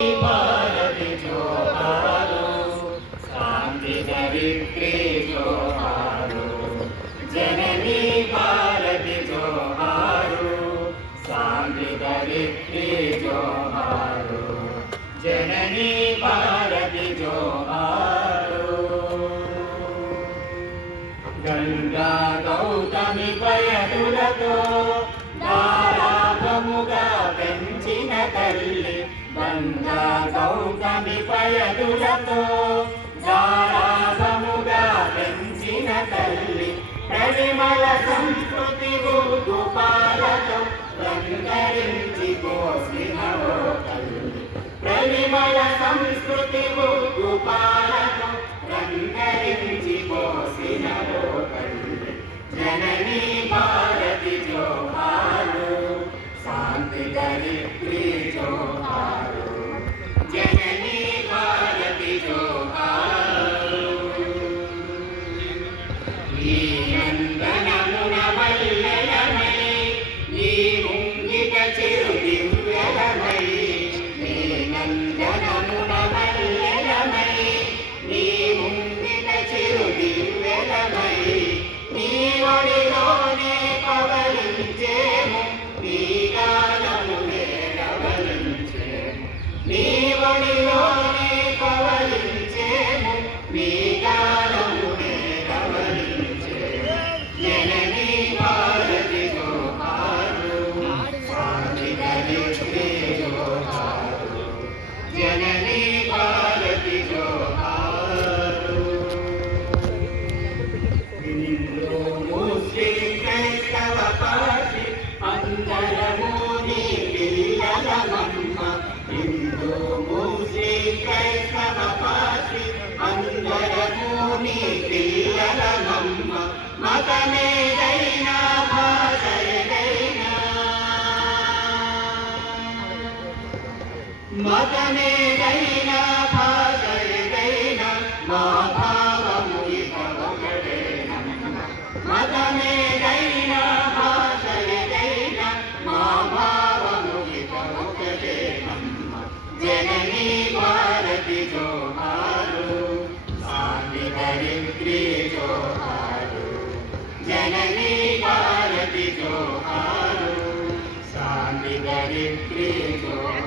भारती जोहारो शांति धरित्री जोहारो जननी भारती जोहारो शांति धरित्री जोहारो जननी भारती जोहारो गंगा गौतमी पयदुलतो దారాగముగా పెంచిన తల్లి గంగా గౌతమి పయదులతో దారాగముగా పెంచిన తల్లి పరిమళ సంస్కృతి గోపాలతో రంగరించి పోసిన తల్లి పరిమళ సంస్కృతి గోపాలతో రంగరించి పోసిన తల్లి जननी भारती जोहारो शांति धरित्री जोहारो जननी भारती जोहारो नी नंदनमुन मल्लयमै नी मुंगिट चिरु दिव्यलमै नी नंदनमुन मल्लयमै नी मुंगिट चिरु दिव्यलमै నీవడిలోనే పవలించేము నీ గానమునే రవలించేము నీవడిలోనే పవలించేము నీ గానమునే రవలించేము జననీ భారతి జోహారు శాంతి ధరిత్రీ జోహారు జననీ భారతి జోహారు అందరము నీ పిల్లలమమ్మ హిందూ ముస్లిం క్రైస్తవ పార్టీ అందరము నీ పిల్లలమమ్మ మతమేదైనా భాషేదైనా మతమేదైనా భాషేదైనా మా భావము ఇక ఒకటేనమ్మ మతమేదైనా जननी भारती जोहारो शांति धरित्री जोहारो जननी भारती जोहारो शांति धरित्री जोहारो।